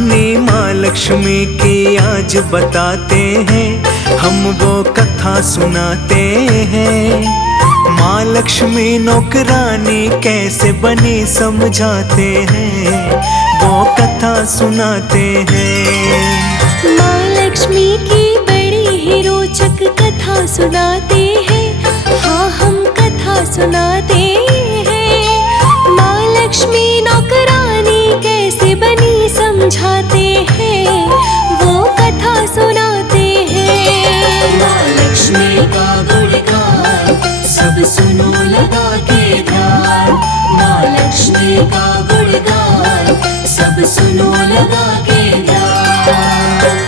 कहानी माँ लक्ष्मी की आज बताते हैं, हम वो कथा सुनाते हैं। माँ लक्ष्मी नौकरानी कैसे बनी समझाते हैं, वो कथा सुनाते हैं। माँ लक्ष्मी की बड़ी ही रोचक कथा सुनाते हैं, हाँ हम कथा सुनाते हैं। माँ लक्ष्मी नौकरानी कैसे बनी समझाते हैं, वो कथा सुनाते हैं। माँ लक्ष्मी का गुणगान सब सुनो लगा के ध्यान। माँ लक्ष्मी का गुणगान सब सुनो लगा के ध्यान।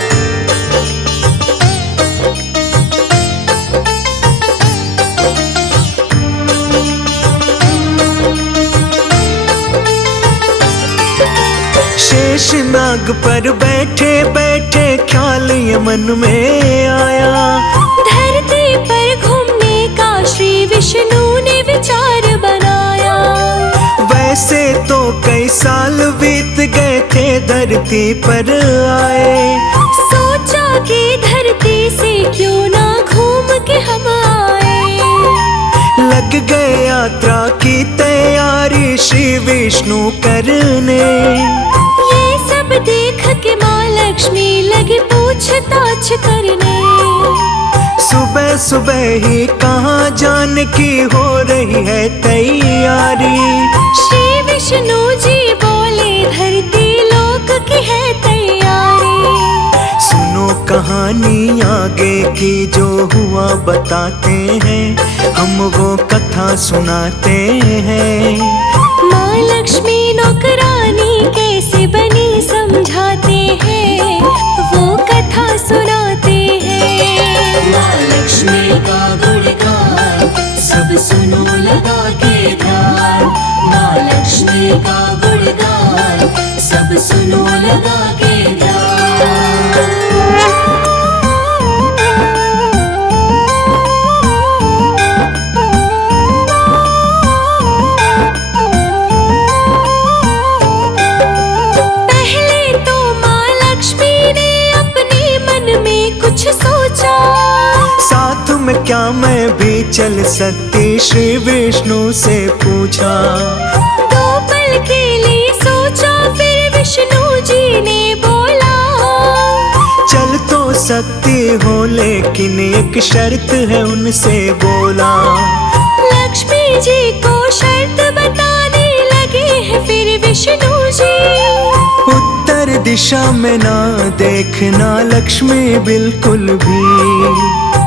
शेषनाग पर बैठे बैठे ख्याल ये मन में आया, धरती पर घूमने का श्री विष्णु ने विचार बनाया। वैसे तो कई साल बीत गए थे धरती पर आए, सोचा कि धरती से क्यों ना घूम के हम आए। लग गए यात्रा की तैयारी श्री विष्णु करने। ये सब देख के माँ लक्ष्मी लगी पूछताछ करने। सुबह सुबह ही कहाँ जाने की हो रही है तैयारी। श्री विष्णु जी बोले धरती लोक की है तैयारी। सुनो कहानी आगे की जो हुआ बताते हैं, हम वो कथा सुनाते हैं। माँ लक्ष्मी नौकरानी कैसे बनी समझाते हैं, वो कथा सुनाते हैं। माँ लक्ष्मी का गुणगान सब सुनो लगा के ध्यान। माँ लक्ष्मी का गुणगान सब सुनो लगा के ध्यान। साथ में क्या मैं भी चल सकती, श्री विष्णु से पूछा। दो पल के लिए सोचा फिर विष्णु जी ने बोला, चल तो सकती हो लेकिन एक शर्त है उनसे बोला। लक्ष्मी जी को शर्त बताने लगे हैं फिर विष्णु जी। उत्तर दिशा में ना देखना लक्ष्मी बिल्कुल भी।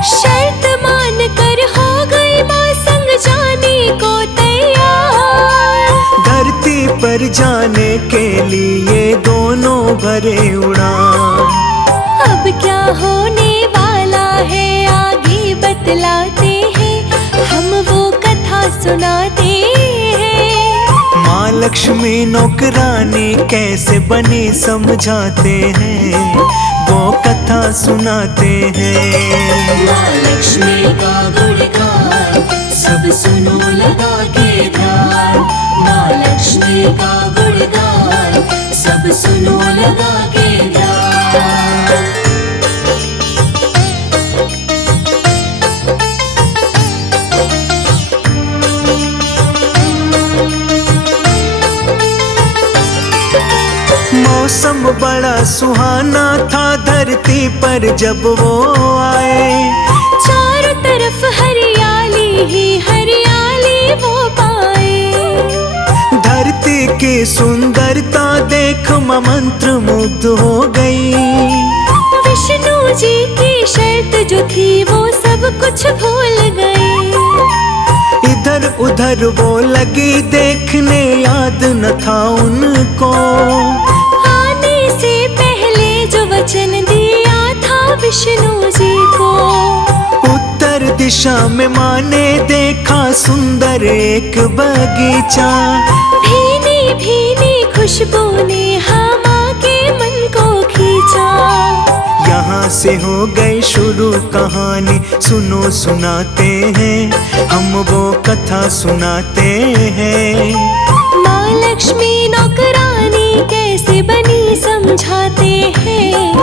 शर्त मान कर हो गई माँ संग जाने को तैयार। धरती पर जाने के लिए दोनों भरे उड़ान। अब क्या होने वाला है आगे बतलाते हैं, हम वो कथा सुनाते हैं। माँ लक्ष्मी नौकरानी कैसे बनी समझाते हैं, वो कथा सुनाते हैं। माँ लक्ष्मी का गुणगान सब सुनो लगा के ध्यान। माँ लक्ष्मी का गुणगान सब सुनो लगा के ध्यान। मौसम बड़ा सुहाना था धरती पर जब वो आए। चारों तरफ हरियाली ही हरियाली वो पाए। धरती की सुंदरता देख मैं मंत्र मुग्ध हो गई। विष्णु जी की शर्त जो थी वो सब कुछ भूल गई। इधर उधर वो लगी देखने, याद न था उनको आने से पहले जो वचन दिया था विष्णु जी को। उत्तर दिशा में माँ ने देखा सुंदर एक बगीचा। भीनी भीनी खुशबू ने माँ के मन को खींचा। यहाँ से हो गई शुरू कहानी, सुनो सुनाते हैं, हम वो कथा सुनाते हैं। माँ लक्ष्मी नौकरानी कैसे कैसे बनी समझाते हैं,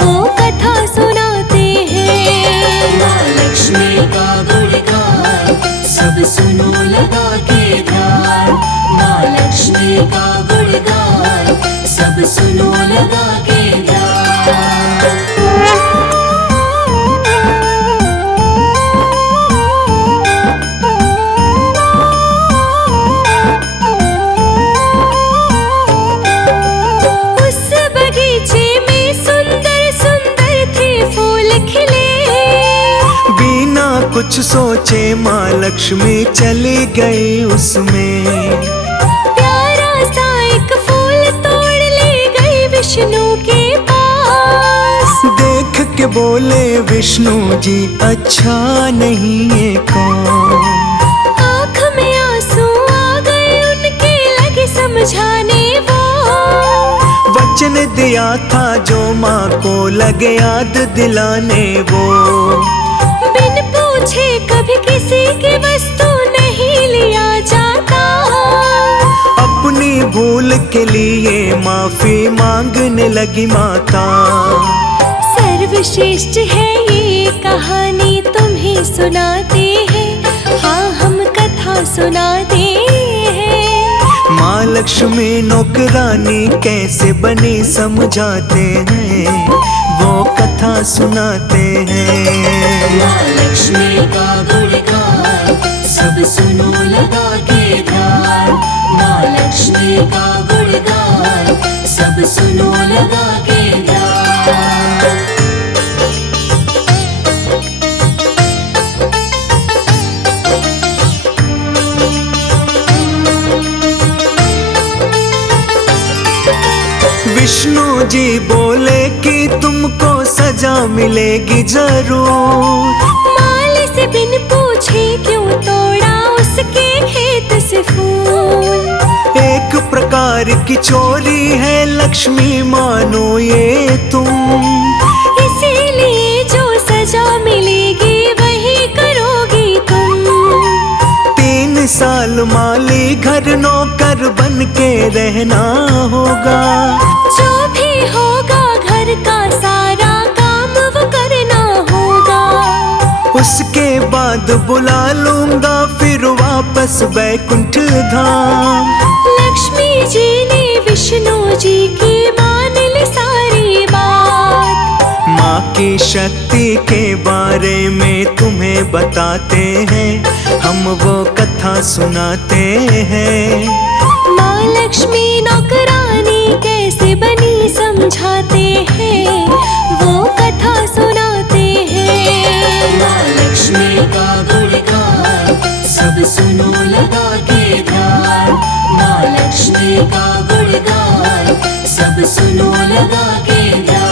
वो कथा सुनाते हैं। माँ लक्ष्मी का गुणगान सब सुनो लगा के ध्यान। माँ लक्ष्मी का गुणगान सब सुनो लगा के ध्यान। कुछ सोचे माँ लक्ष्मी चली गई उसमें। प्यारा सा एक फूल तोड़ ले गई विष्णु के पास। देख के बोले विष्णु जी अच्छा नहीं ये कौन। आँख में आंसू आ गए उनके, लगे समझाने वो। वचन दिया था जो माँ को लगे याद दिलाने वो। बिन पूछे कभी किसी की वस्तु नहीं लिया जाता। अपनी भूल के लिए माफी मांगने लगी माता। सर्वश्रेष्ठ है ये कहानी तुम्हें सुनाते हैं, हाँ हम कथा सुनाते हैं। माँ लक्ष्मी नौकरानी कैसे बनी समझाते हैं, वो कथा सुनाते हैं। माँ लक्ष्मी का गुणगान सब सुनो लगा के ध्यान। माँ लक्ष्मी का गुणगान सब सुनो लगा के ध्यान। विष्णु जी बोले कि तुमको सजा मिलेगी जरूर। माली से बिन पूछे क्यों तोड़ा उसके खेत से फूल। एक प्रकार की चोरी है लक्ष्मी मानो ये तुम। इसीलिए जो सजा मिलेगी वही करोगी तुम। 3 साल माली घर नौकर बन के रहना होगा। जो भी होगा घर का सारा काम वो करना होगा। उसके बाद बुला लूंगा फिर वापस बैकुंठ धाम। लक्ष्मी जी ने विष्णु जी की मान ली सारी बात। माँ की शक्ति के बारे में तुम्हें बताते हैं, हम वो कथा सुनाते हैं। माँ लक्ष्मी नौकरानी कैसे बनी समझाते हैं, वो कथा सुनाते हैं। माँ लक्ष्मी का गुणगान सब सुनो लगा के ध्यान। माँ लक्ष्मी का गुणगान सब सुनो लगा के ध्यान।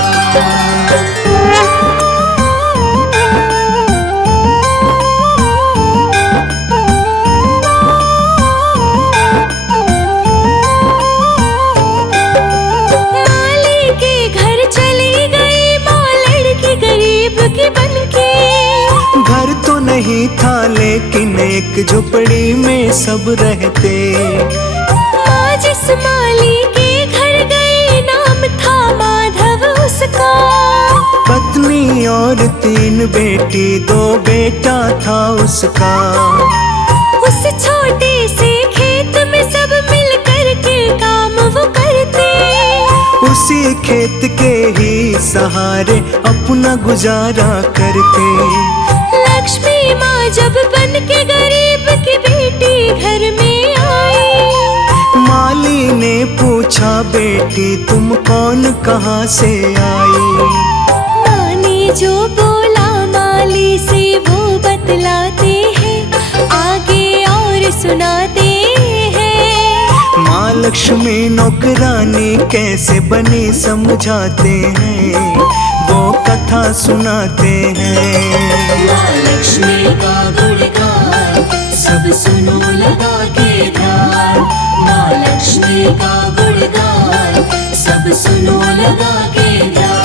घर तो नहीं था लेकिन एक झोपड़ी में सब रहते। माँ जिस माली के घर गए नाम था माधव उसका। पत्नी और 3 बेटी 2 बेटा था उसका। उस छोटे से खेत में सब मिल कर के काम वो करते। उसी खेत के ही सहारे अपना गुजारा करते। लक्ष्मी माँ जब बन के गरीब की बेटी घर में आई। माली ने पूछा बेटी तुम कौन कहाँ से आई। माँ ने जो बोला माली से वो बतलाते हैं, आगे और सुनाते हैं। माँ लक्ष्मी नौकरानी कैसे बनी समझाते हैं, वो कथा सुनाते हैं। माँ लक्ष्मी का गुणगान सब सुनो लगा के ध्यान। माँ लक्ष्मी का गुणगान सब सुनो लगा के ध्यान।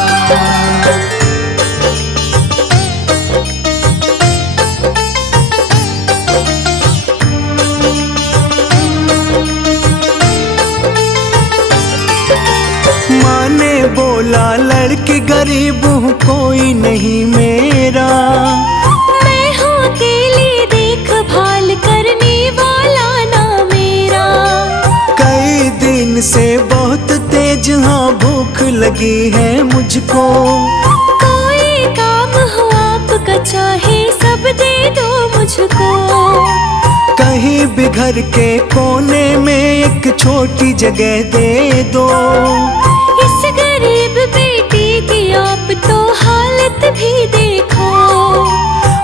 बोला लड़की गरीब हूँ कोई नहीं मेरा, मैं हूँ अकेली देखभाल करने वाला ना मेरा। कई दिन से बहुत तेज हाँ भूख लगी है मुझको, कोई काम हो आपका चाहे सब दे दो मुझको। कहीं भी घर के कोने में एक छोटी जगह दे दो, इस गरीब बेटी की आप तो हालत भी देखो।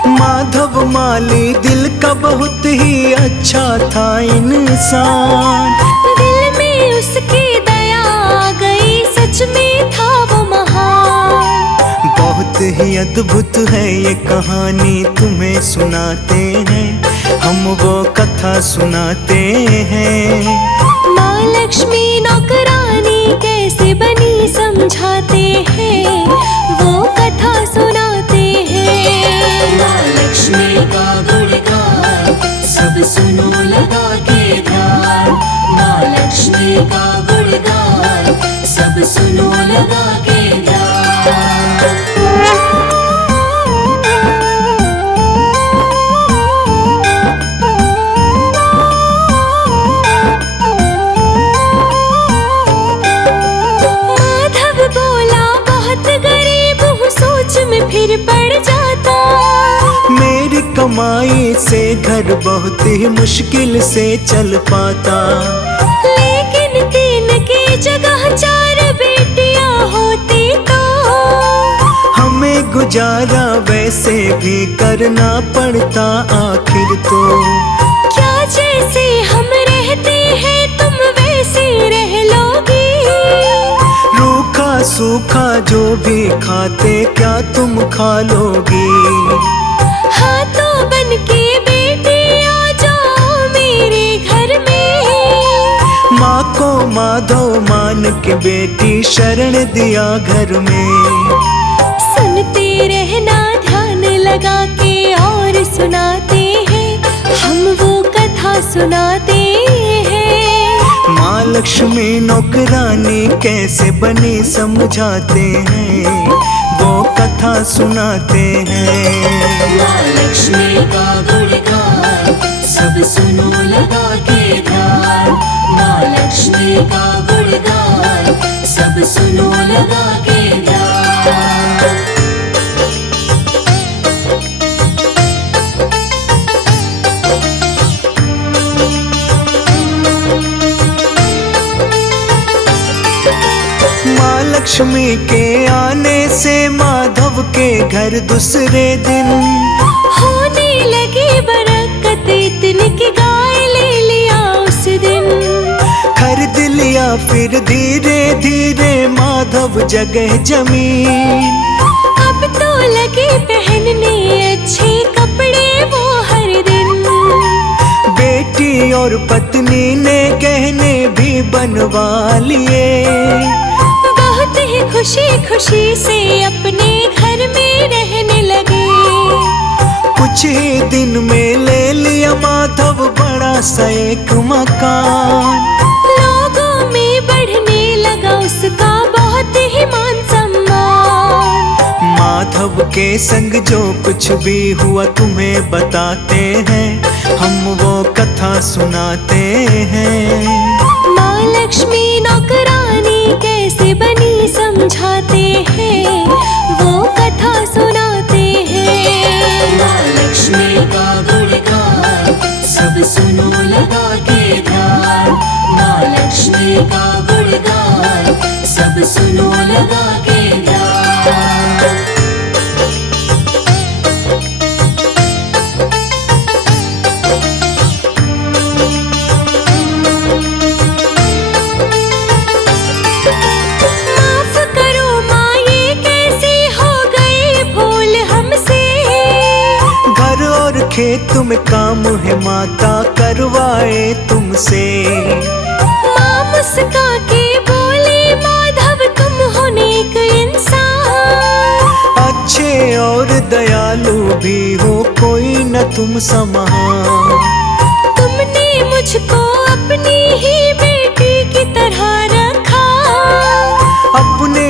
माधव माली दिल का बहुत ही अच्छा था इंसान, दिल में उसकी दया आ गई, सच में था वो महान। बहुत ही अद्भुत है ये कहानी तुम्हें सुनाते हैं, हम वो कथा सुनाते हैं। माँ लक्ष्मी नौकरानी कैसे बनी समझाते हैं, वो कथा सुनाते हैं। माँ लक्ष्मी का गुणगान सब सुनो लगा के ध्यान, माँ लक्ष्मी का गुणगान सब सुनो लगा के ध्यान। माधव बोला बहुत गरीब हूँ, सोच में फिर पड़ जाता। मेरी कमाई से घर बहुत ही मुश्किल से चल पाता, लेकिन तीन की जगह चार बेटियां होती तो हमें गुजारा वैसे भी करना पड़ता आखिर तो। क्या जैसे हम रहते हैं तुम वैसे रह लोगी, रूखा सूखा जो भी खाते क्या तुम खा लोगी। हाँ तो बन के बेटी आ जाओ मेरे घर में। माँ को माधव मान के बेटी शरण दिया घर में, सुनते रहना ध्यान लगा के और सुनाते हैं, हम वो कथा सुनाते हैं। माँ लक्ष्मी नौकरानी कैसे बनी समझाते हैं, वो कथा सुनाते हैं। माँ लक्ष्मी का गुणगान सब सुनो लगा के ध्यान, माँ लक्ष्मी का गुणगान सब सुनो लगा के ध्यान। माँ लक्ष्मी के आने से माधव के घर दूसरे दिन होने लगी बरकत इतनी कि गाय ले लिया उस दिन। खरीद लिया फिर धीरे धीरे माधव जगह जमीन, अब तो लगे पहनने अच्छे कपड़े वो हर दिन। बेटी और पत्नी ने गहने भी बनवा लिए, बहुत ही खुशी खुशी से अपने घर में रहने लगे। कुछ ही दिन में ले लिया माधव बड़ा सा एक मकान, लोगों में बढ़ने लगा उसका बहुत ही मान सम्मान। माधव के संग जो कुछ भी हुआ तुम्हें बताते हैं, हम वो कथा सुनाते हैं। माँ लक्ष्मी नौकरानी कैसे बनी समझाते हैं, वो कथा सुनाते हैं। माँ लक्ष्मी का गुणगान सब सुनो लगा के ध्यान, माँ लक्ष्मी का गुणगान सब सुनो लगा के ध्यान। माफ करो माँ ये कैसे हो गई भूल हमसे, घर और खेत में काम है माता करवाए तुमसे। माँ मुस्का के बोले माधव तुम हो नेक इंसान, अच्छे और दयालु भी हो कोई न तुम समान। तुमने मुझको अपनी ही बेटी की तरह रखा, अपने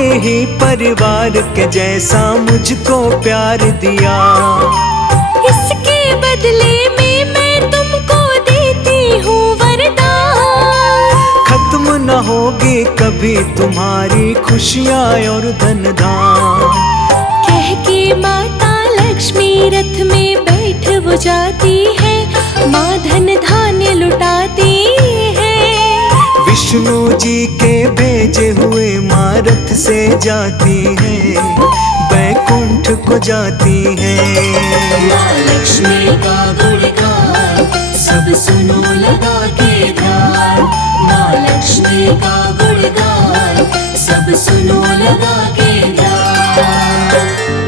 इसके बदले में मैं तुमको देती हूँ वरदान। खत्म न होगी कभी तुम्हारी खुशियाँ और धन धाम। कह के माता लक्ष्मी रथ में बैठ वो जाती है, माँ धन धान्य लुटाती है। विष्णु जी के भेजे हुए माँ रथ से जाती है, बैकुंठ को जाती है। माँ लक्ष्मी का गुणगान सब सुनो लगा के ध्यान। माँ लक्ष्मी का गुणगान सब सुनो लगा के ध्यान।